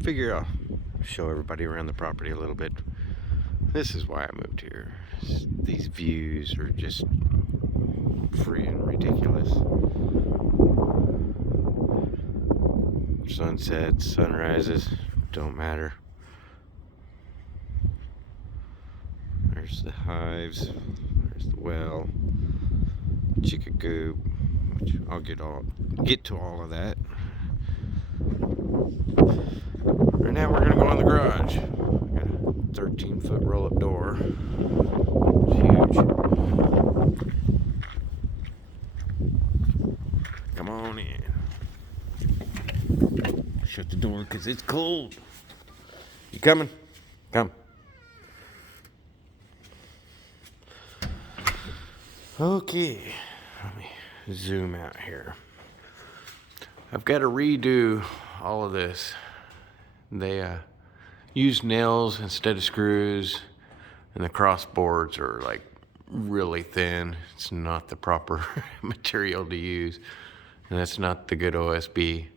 figure I'll show everybody around the property a little bit. This is why I moved here. These views are just freaking ridiculous. Sunsets, sunrises, don't matter. There's the hives, there's the well, chicken coop, which I'll get to all of that. Right now we're gonna go in the garage. Got a 13-foot roll-up door. It's huge. Come on in. Shut the door because it's cold. You coming? Come. Okay, let me zoom out here. I've got to redo all of this. They use nails instead of screws, and the cross boards are like really thin. It's not the proper material to use, and that's not the good OSB.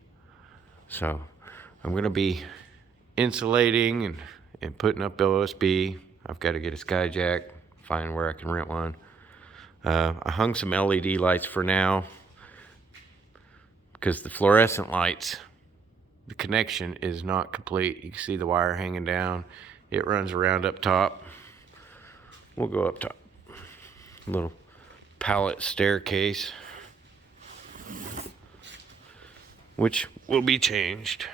So I'm gonna be insulating and putting up OSB. I've got to get a Skyjack, find where I can rent one. I hung some LED lights for now because the fluorescent lights, the connection is not complete. You can see the wire hanging down. It runs around up top. We'll go up top. Little pallet staircase, which will be changed.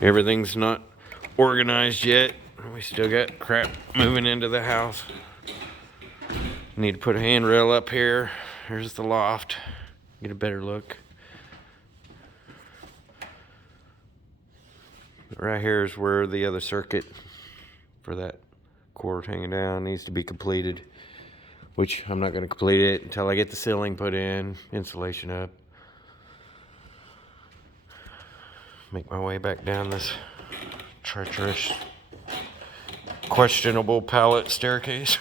Everything's not organized yet. We still got crap moving into the house. Need to put a handrail up here. Here's the loft. Get a better look. Right here is where the other circuit for that cord hanging down needs to be completed, which I'm not going to complete it until I get the ceiling put in, insulation up. Make my way back down this treacherous, questionable pallet staircase.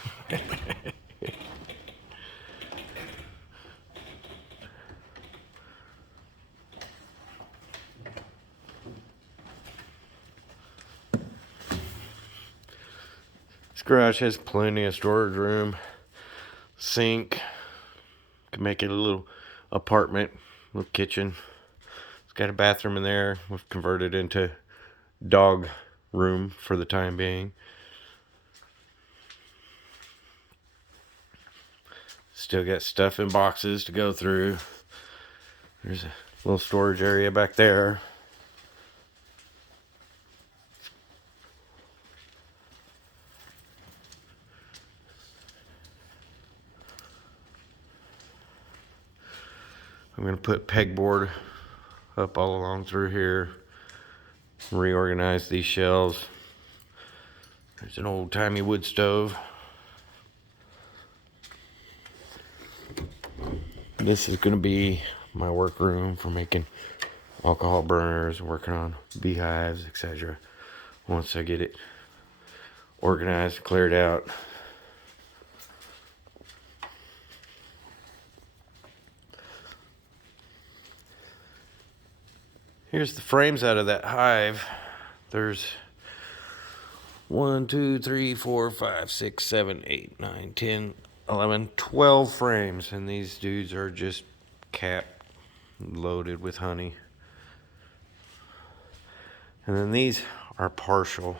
This garage has plenty of storage room, sink, can make it a little apartment, little kitchen. It's got a bathroom in there. We've converted into dog room for the time being. Still got stuff in boxes to go through. There's a little storage area back there. I'm going to put pegboard up all along through here. Reorganize these shelves. There's an old-timey wood stove. This is going to be my workroom for making alcohol burners, working on beehives, etc. Once I get it organized, cleared out. Here's the frames out of that hive. There's 1, 2, 3, 4, 5, 6, 7, 8, 9, 10, 11, 12 frames, and these dudes are just capped, loaded with honey. And then these are partial.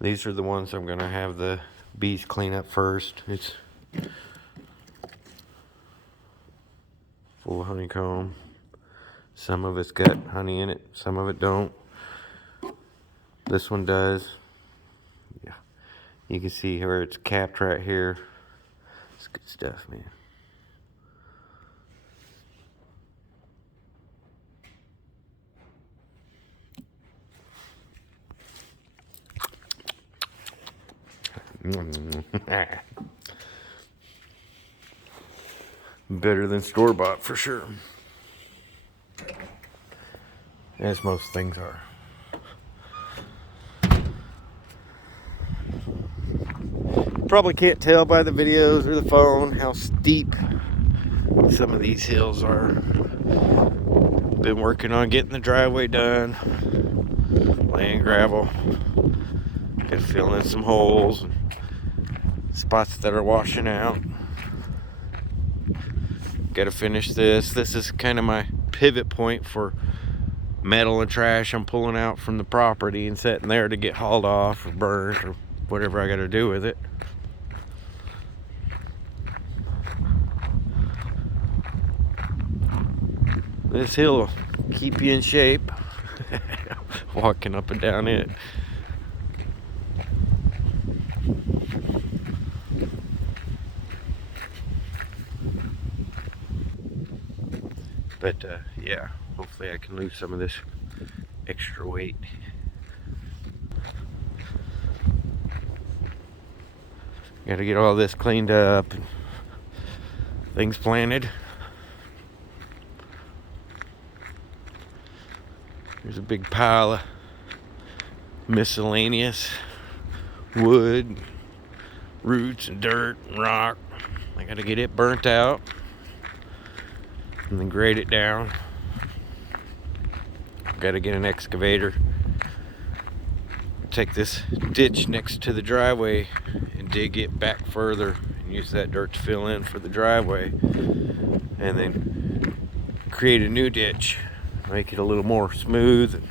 These are the ones I'm gonna have the bees clean up first. It's full of honeycomb. Some of it's got honey in it, some of it don't. This one does. Yeah, you can see where it's capped right here. It's good stuff, man. Better than store-bought for sure. As most things are. Probably can't tell by the videos or the phone how steep some of these hills are. Been working on getting the driveway done, laying gravel, and fill in some holes and spots that are washing out. Gotta finish this. This is kind of my pivot point for metal and trash I'm pulling out from the property and setting there to get hauled off or burned or whatever I gotta do with it. This hill will keep you in shape walking up and down it. But yeah, hopefully I can lose some of this extra weight. Gotta get all this cleaned up and things planted. There's a big pile of miscellaneous wood, roots and dirt and rock. I gotta get it burnt out and then grade it down. Gotta get an excavator, take this ditch next to the driveway and dig it back further and use that dirt to fill in for the driveway, and then create a new ditch, make it a little more smooth and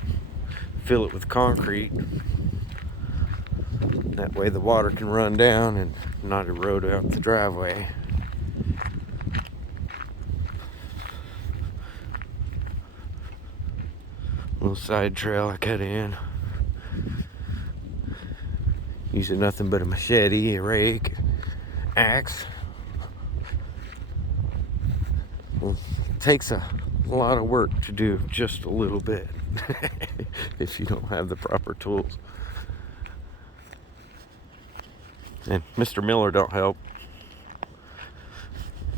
fill it with concrete. That way the water can run down and not erode out the driveway. Little side trail I cut in. Using nothing but a machete, a rake, axe. Well, it takes a lot of work to do just a little bit if you don't have the proper tools. And Mr. Miller don't help.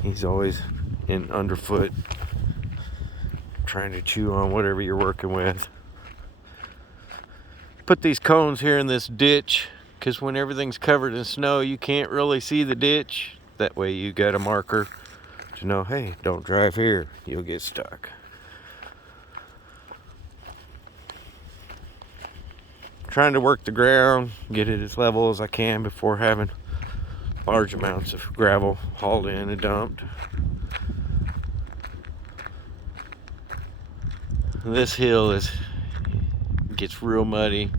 He's always in underfoot, trying to chew on whatever you're working with. Put these cones here in this ditch because when everything's covered in snow, you can't really see the ditch. That way you got a marker to know, hey, don't drive here, you'll get stuck. Trying to work the ground, get it as level as I can before having large amounts of gravel hauled in and dumped. This hill gets real muddy.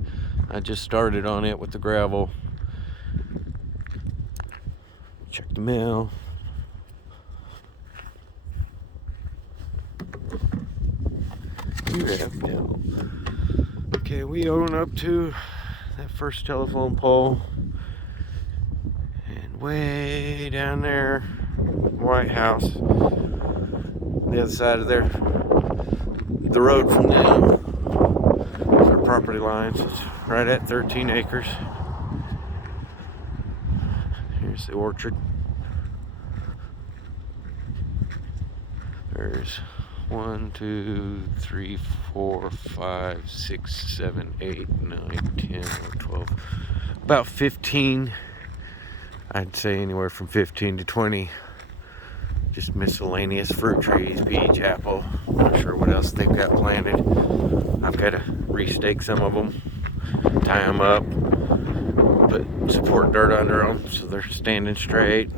I just started on it with the gravel. Check the mail. You have mail. Okay, we own up to that first telephone pole. And way down there, White House, the other side of there, the road from them, their property lines, it's right at 13 acres. Here's the orchard. There's 1, 2, 3, 4, 5, 6, 7, 8, 9, 10, 12, about 15. I'd say anywhere from 15 to 20 just miscellaneous fruit trees, peach, apple. Not sure what else they've got planted. I've got to restake some of them, tie them up, put support dirt under them so they're standing straight,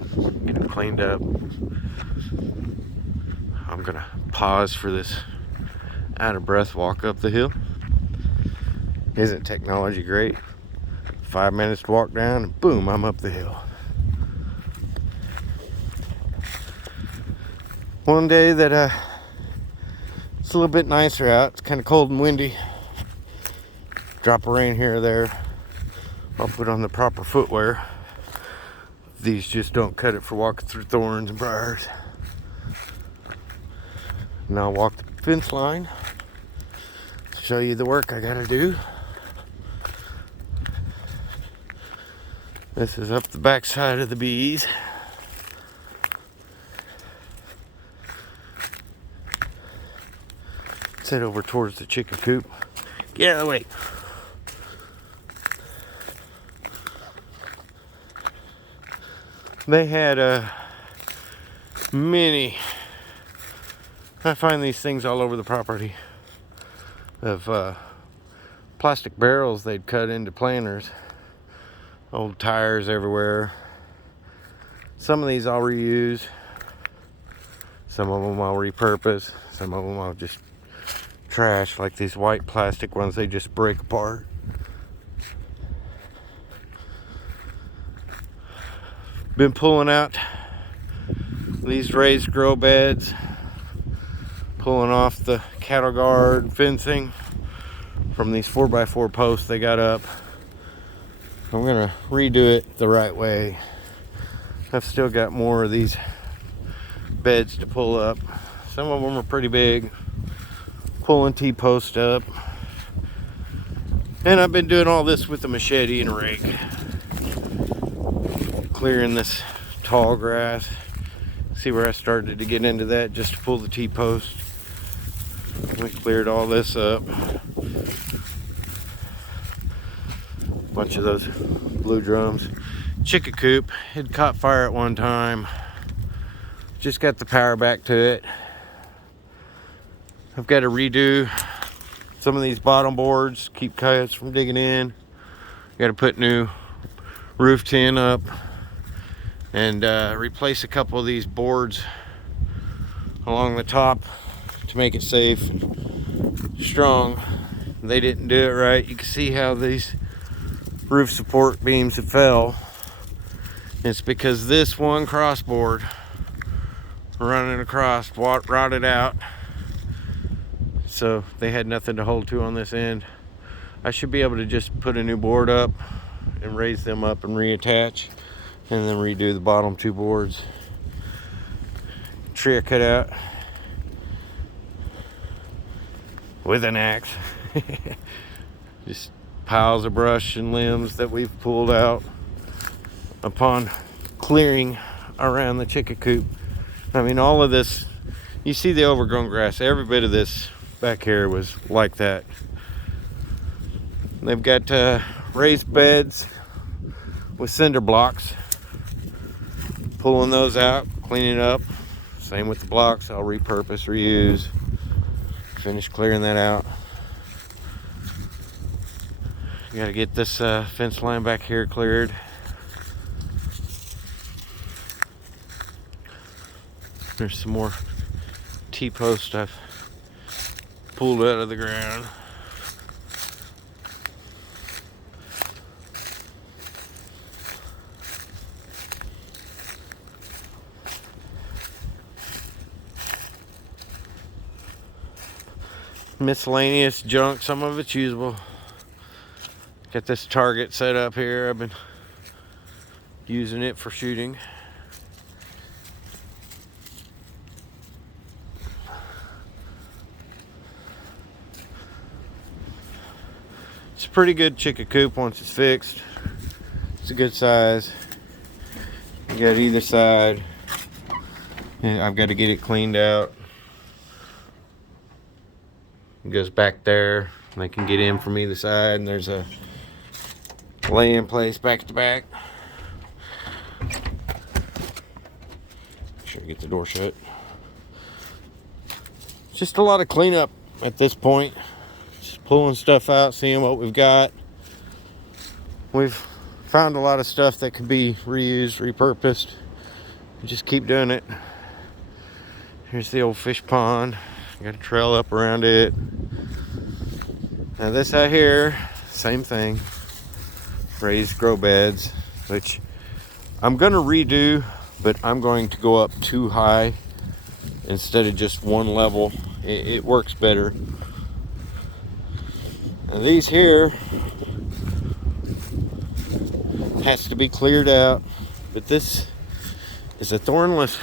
get them cleaned up. I'm gonna pause for this out of breath walk up the hill. Isn't technology great? 5 minutes to walk down and boom, I'm up the hill. One day that it's a little bit nicer out, it's kind of cold and windy, drop of rain here or there, I'll put on the proper footwear. These just don't cut it for walking through thorns and briars. Now I'll walk the fence line, show you the work I gotta do. This is up the back side of the bees. Let's head over towards the chicken coop. Get out of the way. They had many I find these things all over the property of plastic barrels they'd cut into planters. Old tires everywhere. Some of these I'll reuse. Some of them I'll repurpose. Some of them I'll just trash, like these white plastic ones. They just break apart. Been pulling out these raised grow beds, pulling off the cattle guard fencing from these 4x4 posts they got up. I'm gonna redo it the right way. I've still got more of these beds to pull up. Some of them are pretty big. Pulling T-post up. And I've been doing all this with a machete and a rake. Clearing this tall grass. See where I started to get into that just to pull the T-post. We cleared all this up. Bunch of those blue drums. Chicken coop, it caught fire at one time. Just got the power back to it. I've got to redo some of these bottom boards, keep coyotes from digging in. Got to put new roof tin up and replace a couple of these boards along the top to make it safe and strong. They didn't do it right. You can see how these roof support beams have fell. It's because this one crossboard running across rotted out, so they had nothing to hold to on this end. I should be able to just put a new board up and raise them up and reattach, and then redo the bottom two boards. Tree I cut out with an axe. Just piles of brush and limbs that we've pulled out upon clearing around the chicken coop. I mean, all of this, you see the overgrown grass, every bit of this back here was like that. They've got raised beds with cinder blocks. Pulling those out, cleaning it up. Same with the blocks, I'll repurpose, reuse. Finish clearing that out. Got to get this fence line back here cleared. There's some more T-post I've pulled out of the ground. Miscellaneous junk, some of it's usable. Got this target set up here. I've been using it for shooting. It's a pretty good chicken coop once it's fixed. It's a good size. You got either side. And I've got to get it cleaned out. It goes back there. They can get in from either side, and there's a lay-in place back to back. Make sure I get the door shut. Just a lot of cleanup at this point. Just pulling stuff out, seeing what we've got. We've found a lot of stuff that could be reused, repurposed. Just keep doing it. Here's the old fish pond. Got a trail up around it. Now this out here, same thing. Raised grow beds, which I'm gonna redo, but I'm going to go up too high instead of just one level. It works better. Now these here has to be cleared out, but this is a thornless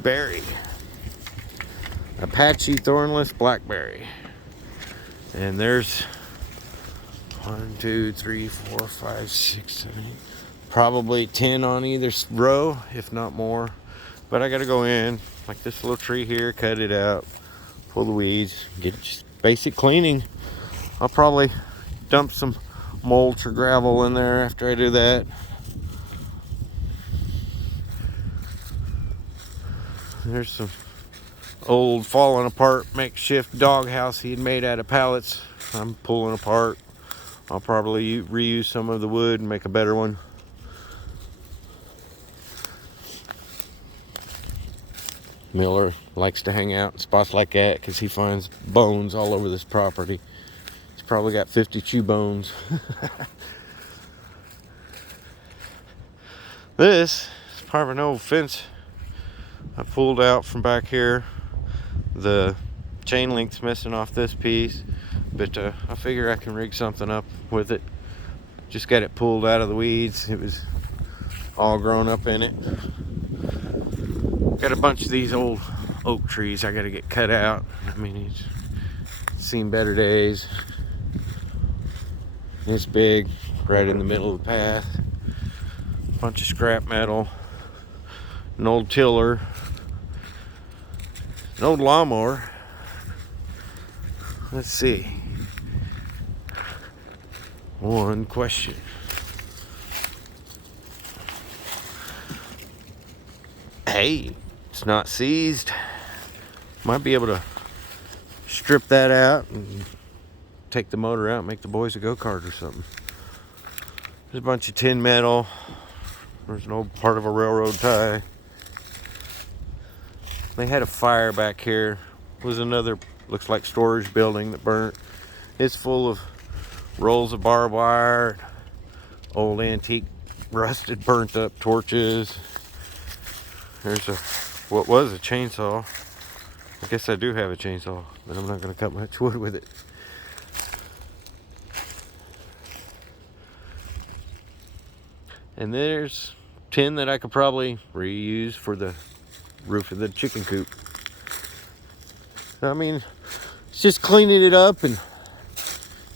berry. Apache thornless blackberry. And there's 1, 2, 3, 4, 5, 6, 7, 8, probably 10 on either row, if not more. But I gotta go in, like this little tree here, cut it out, pull the weeds, get just basic cleaning. I'll probably dump some mulch or gravel in there after I do that. There's some old falling apart makeshift doghouse he had made out of pallets. I'm pulling apart. I'll probably reuse some of the wood and make a better one. Miller likes to hang out in spots like that because he finds bones all over this property. He's probably got 52 bones. This is part of an old fence I pulled out from back here. The chain link's missing off this piece, but I figure I can rig something up with it. Just got it pulled out of the weeds. It was all grown up in it. Got a bunch of these old oak trees I gotta get cut out. I mean, it's seen better days. It's big, right in the middle of the path. Bunch of scrap metal, an old tiller, an old lawnmower. Let's see. One question. Hey, it's not seized. Might be able to strip that out and take the motor out and make the boys a go-kart or something. There's a bunch of tin metal. There's an old part of a railroad tie. They had a fire back here. Was another, looks like storage building that burnt. It's full of rolls of barbed wire, old antique rusted burnt up torches. There's what was a chainsaw. I guess I do have a chainsaw, but I'm not going to cut much wood with it. And there's tin that I could probably reuse for the roof of the chicken coop. I mean, it's just cleaning it up and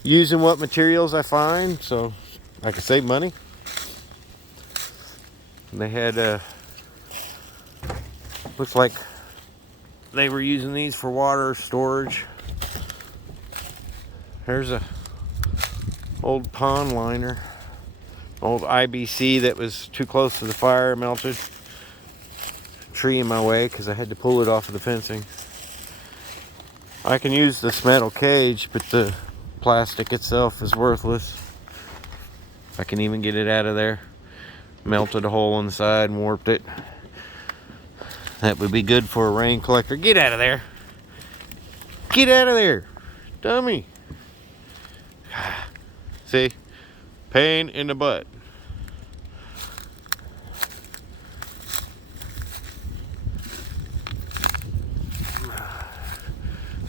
using what materials I find so I can save money. And they had looks like they were using these for water storage. There's a old pond liner, old IBC that was too close to the fire, melted. Tree in my way because I had to pull it off of the fencing. I can use this metal cage, but the plastic itself is worthless. If I can even get it out of there. Melted a hole in the side and warped it. That would be good for a rain collector. Get out of there. Get out of there, dummy. See? Pain in the butt.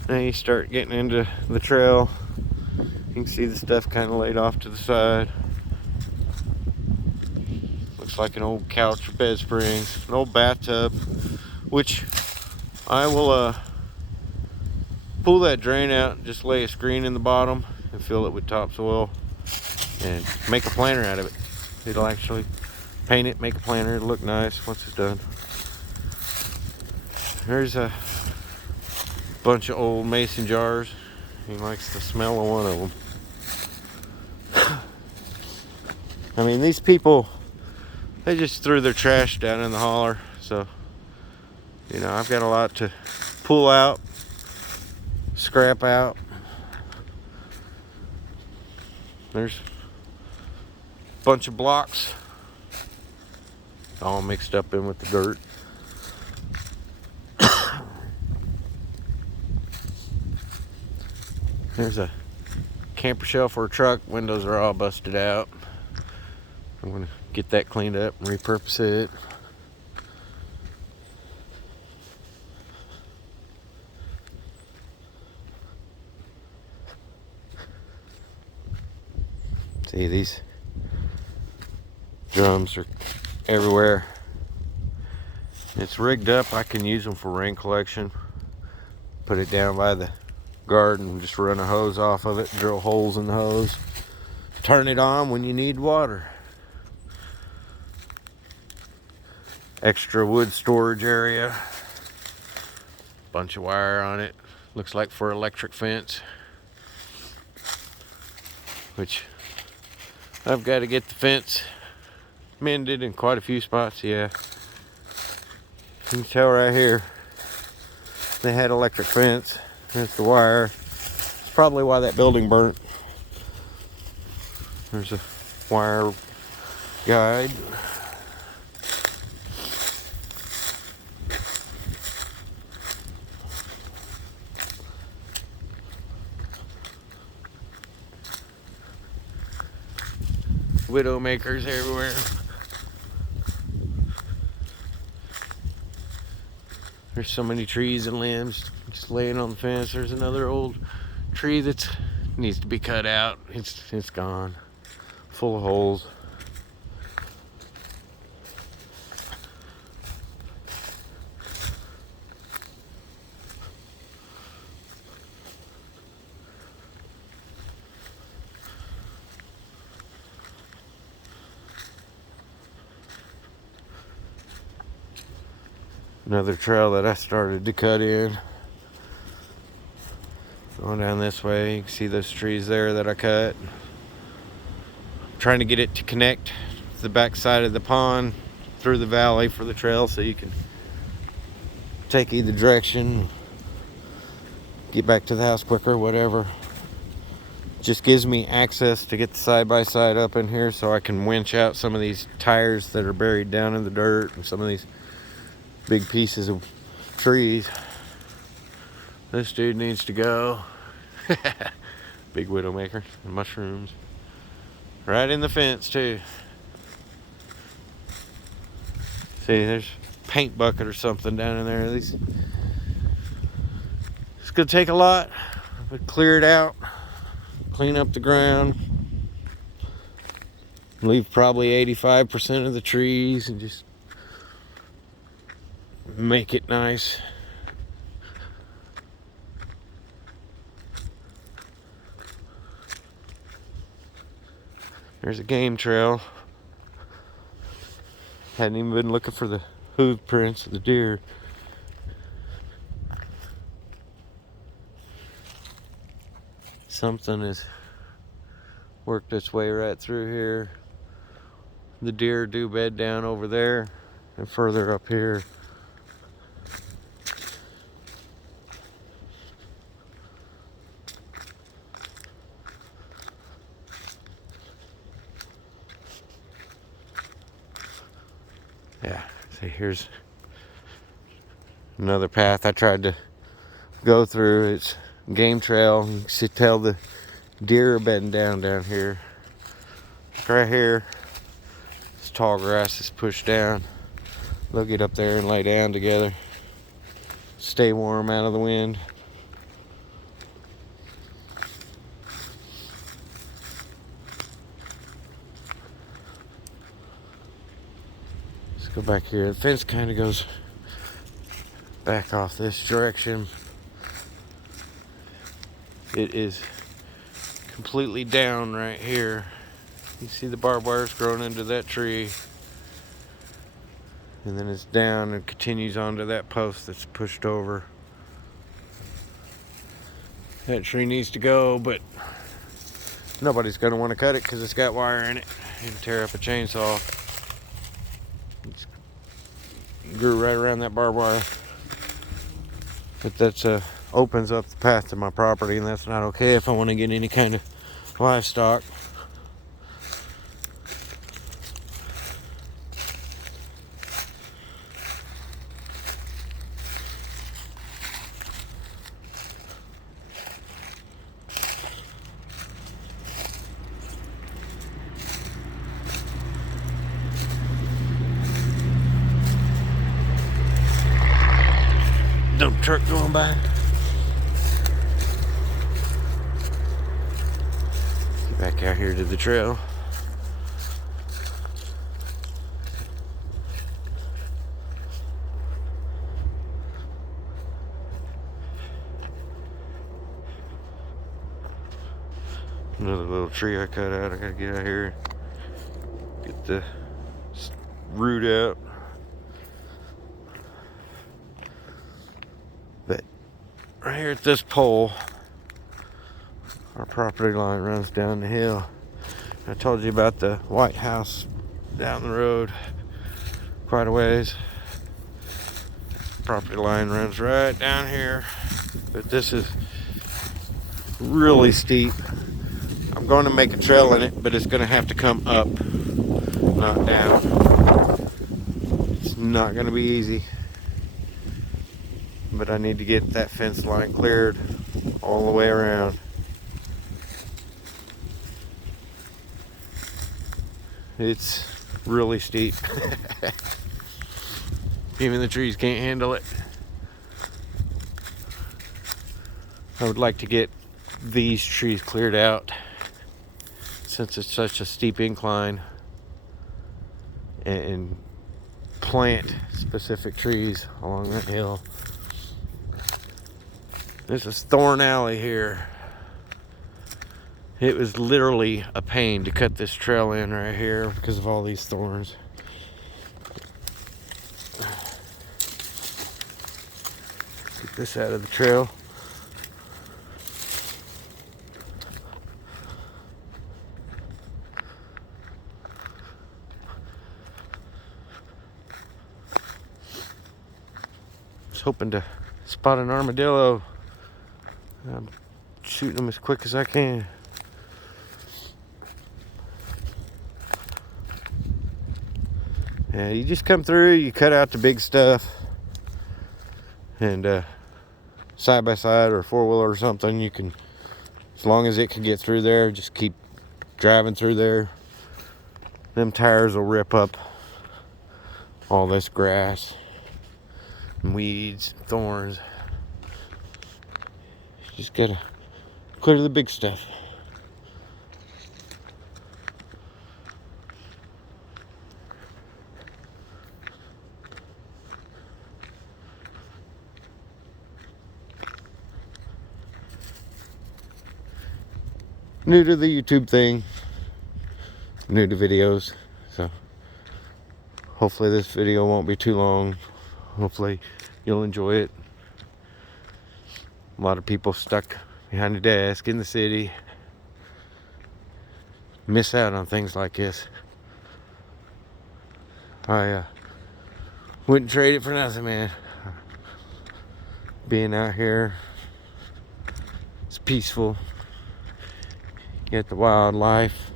Now you start getting into the trail. You can see the stuff kind of laid off to the side. Looks like an old couch or bed springs, an old bathtub, which I will pull that drain out and just lay a screen in the bottom and fill it with topsoil and make a planter out of it. It'll actually paint it, make a planter, it'll look nice once it's done. There's a bunch of old mason jars. He likes the smell of one of them. I mean, these people, they just threw their trash down in the holler. So, you know, I've got a lot to pull out, scrap out. There's a bunch of blocks all mixed up in with the dirt. There's a camper shell for a truck. Windows are all busted out. I'm gonna get that cleaned up and repurpose it. See, these drums are everywhere. It's rigged up. I can use them for rain collection. Put it down by the garden, just run a hose off of it, drill holes in the hose, turn it on when you need water. Extra wood storage area, bunch of wire on it, looks like for electric fence, which I've got to get the fence mended in quite a few spots. Yeah, you can tell right here They had electric fence. There's the wire. It's probably why that building burnt. There's a wire guide. Widowmakers everywhere. There's so many trees and limbs just laying on the fence. There's another old tree that needs to be cut out. It's gone, full of holes. Another trail that I started to cut in. Going down this way, you can see those trees there that I cut. I'm trying to get it to connect to the back side of the pond through the valley for the trail so you can take either direction, get back to the house quicker, whatever. Just gives me access to get the side-by-side up in here so I can winch out some of these tires that are buried down in the dirt and some of these big pieces of trees. This dude needs to go. Big widowmaker and mushrooms. Right in the fence too. See, there's a paint bucket or something down in there. It's gonna take a lot, but clear it out, clean up the ground, leave probably 85% of the trees and just make it nice. There's a game trail. Hadn't even been looking for the hoof prints of the deer. Something has worked its way right through here. The deer do bed down over there and further up here. Yeah, see, here's another path I tried to go through. It's game trail. You can tell the deer are bedding down here. Right here, this tall grass is pushed down. They'll get up there and lay down together. Stay warm out of the wind. Go back here. The fence kind of goes back off this direction. It is completely down right here. You see the barbed wire's growing into that tree. And then it's down and continues onto that post that's pushed over. That tree needs to go, but nobody's going to want to cut it because it's got wire in it. You can tear up a chainsaw. Grew right around that barbed wire, but that's opens up the path to my property, and that's not okay if I want to get any kind of livestock. Dump truck going by. Get back out here to the trail. Another little tree I cut out. I gotta get out here, get the root out. But right here at this pole, our property line runs down the hill. I told you about the White House down the road quite a ways. property line runs right down here, but this is really steep. I'm going to make a trail in it, but it's going to have to come up, not down. It's not going to be easy, but I need to get that fence line cleared all the way around. It's really steep. Even the trees can't handle it. I would like to get these trees cleared out since it's such a steep incline, and plant specific trees along that hill. There's this thorn alley here. It was literally a pain to cut this trail in right here because of all these thorns. Get this out of the trail. Was hoping to spot an armadillo. I'm shooting them as quick as I can. Yeah, you just come through, you cut out the big stuff, and side by side or four wheeler or something, you can, as long as it can get through there, just keep driving through there. Them tires will rip up all this grass and weeds, thorns. You just gotta clear the big stuff. New to the YouTube thing, new to videos, so hopefully this video won't be too long. Hopefully you'll enjoy it. A lot of people stuck behind a desk in the city miss out on things like this. I wouldn't trade it for nothing, man. Being out here, it's peaceful. Get the wildlife.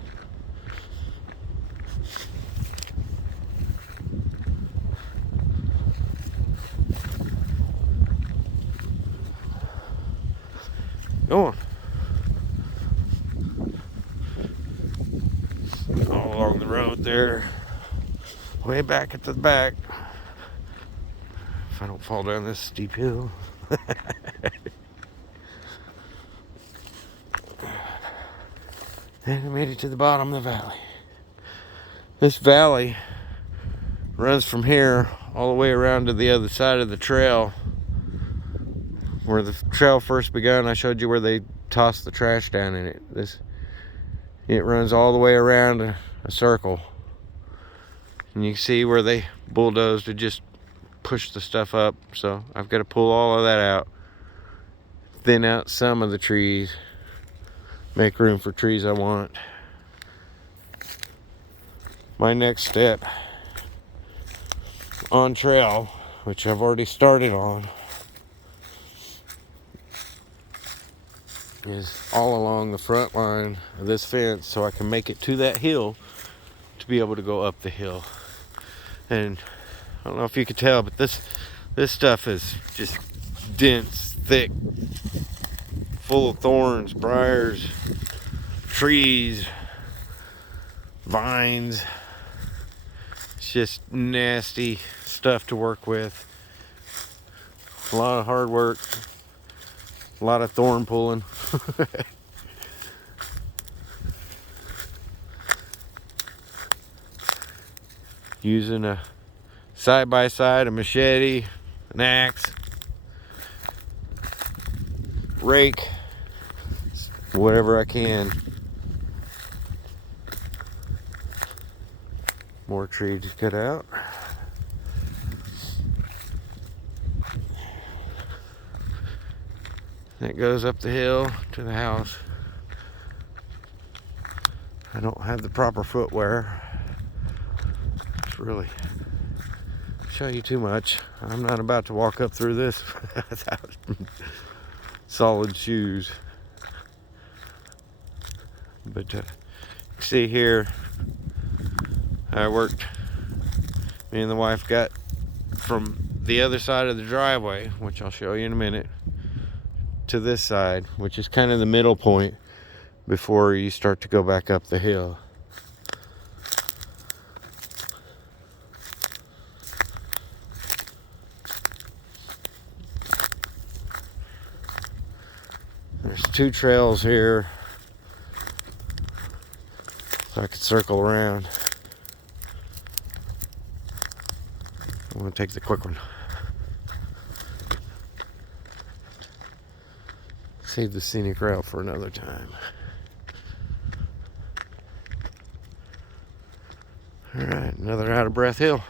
Go on. All along the road there. Way back at the back. If I don't fall down this steep hill. And I made it to the bottom of the valley. This valley runs from here all the way around to the other side of the trail. Where the trail first began, I showed you where they tossed the trash down in it. It runs all the way around a circle. And you can see where they bulldozed to just push the stuff up. So I've got to pull all of that out. Thin out some of the trees. Make room for trees I want. My next step on trail, which I've already started on, is all along the front line of this fence so I can make it to that hill to be able to go up the hill. And I don't know if you could tell, but this stuff is just dense, thick, full of thorns, briars, trees, vines. It's just nasty stuff to work with. A lot of hard work, a lot of thorn pulling. Using a side-by-side, a machete, an axe, rake, whatever I can. More trees to cut out. That goes up the hill to the house. I don't have the proper footwear. It's really show you too much. I'm not about to walk up through this without solid shoes. But see here, me and the wife got from the other side of the driveway, which I'll show you in a minute, to this side, which is kind of the middle point before you start to go back up the hill. There's 2 trails here, so I could circle around. I'm gonna take the quick one. Save the scenic route for another time. All right, another out of breath hill.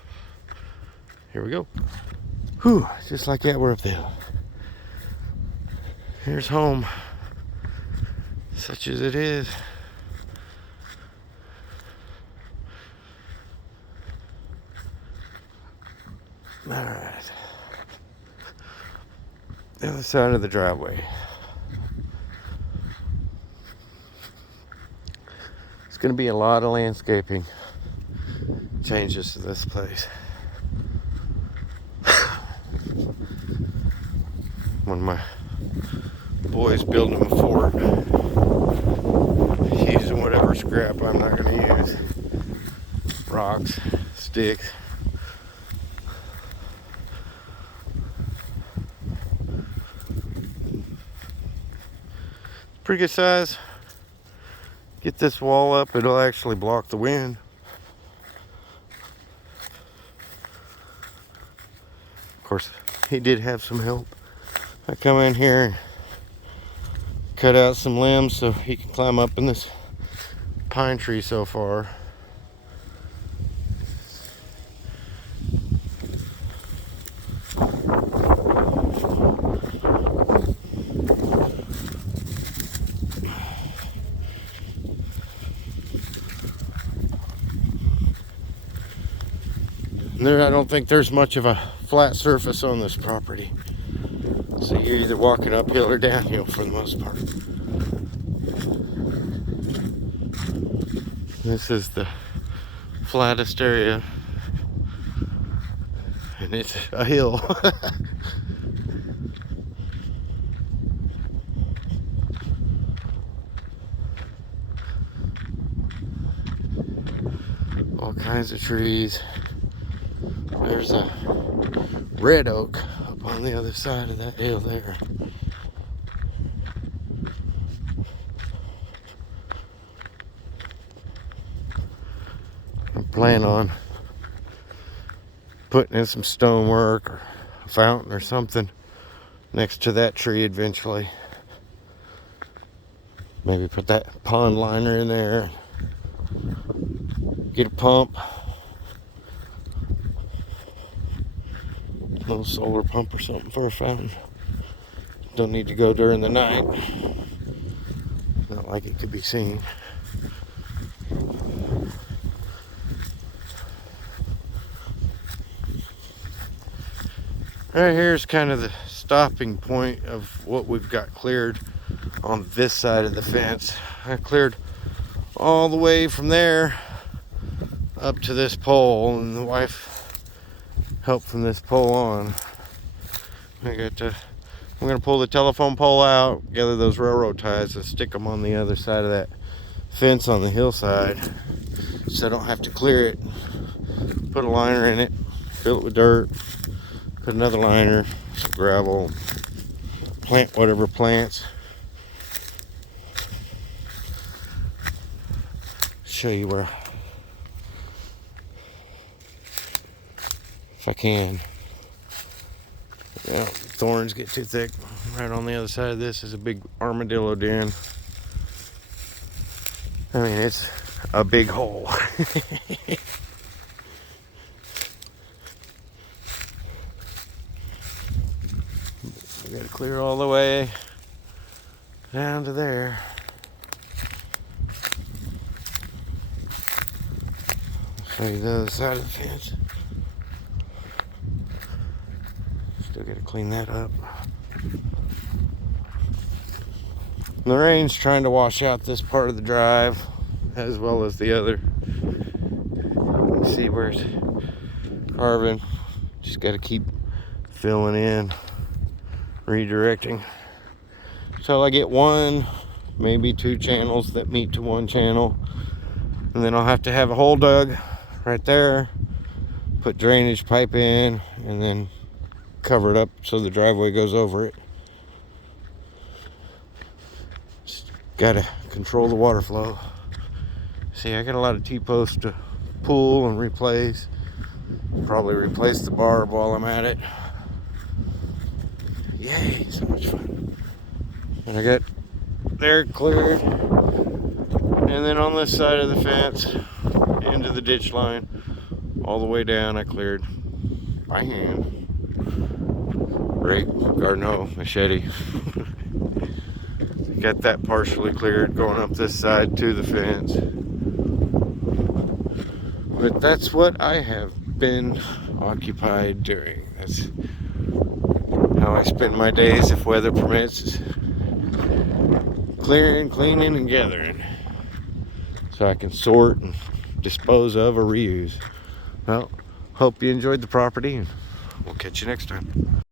Here we go. Whew, just like that, we're up the hill. Here's home, such as it is. All right, the other side of the driveway. It's going to be a lot of landscaping changes to this place. When my boys building a fort, using whatever scrap I'm not going to use. Rocks, sticks. Pretty good size. Get this wall up, it'll actually block the wind. Of course, he did have some help. I come in here and cut out some limbs so he can climb up in this pine tree so far. There, I don't think there's much of a flat surface on this property. So you're either walking uphill or downhill for the most part. This is the flattest area, and it's a hill. All kinds of trees. There's a red oak up on the other side of that hill there. I plan on putting in some stonework or a fountain or something next to that tree eventually. Maybe put that pond liner in there. Get a pump. A little solar pump or something for a fountain. Don't need to go during the night. Not like it could be seen. Right here's kind of the stopping point of what we've got cleared on this side of the fence. I cleared all the way from there up to this pole, and the wife helped from this pole on. I'm gonna pull the telephone pole out, gather those railroad ties and stick them on the other side of that fence on the hillside, so I don't have to clear it. Put a liner in it, fill it with dirt, put another liner, some gravel, plant whatever plants. Show you where, if I can. Well, thorns get too thick. Right on the other side of this is a big armadillo den. I mean, it's a big hole. We gotta clear all the way down to there. I'll show you the other side of the fence. Still gotta clean that up. The rain's trying to wash out this part of the drive as well as the other. You see where it's carving. Just gotta keep filling in, redirecting. So I get one, maybe two channels that meet to one channel. And then I'll have to have a hole dug right there, put drainage pipe in, and then cover it up so the driveway goes over it. Just gotta control the water flow. See, I got a lot of T-posts to pull and replace. Probably replace the barb while I'm at it. Yay, so much fun. And I got there cleared. And then on this side of the fence, into the ditch line, all the way down, I cleared by hand. Rake, garden hoe, machete. Got that partially cleared going up this side to the fence. But that's what I have been occupied doing. That's how I spend my days if weather permits. Clearing, cleaning, and gathering. So I can sort and dispose of or reuse. Well, hope you enjoyed the property, and we'll catch you next time.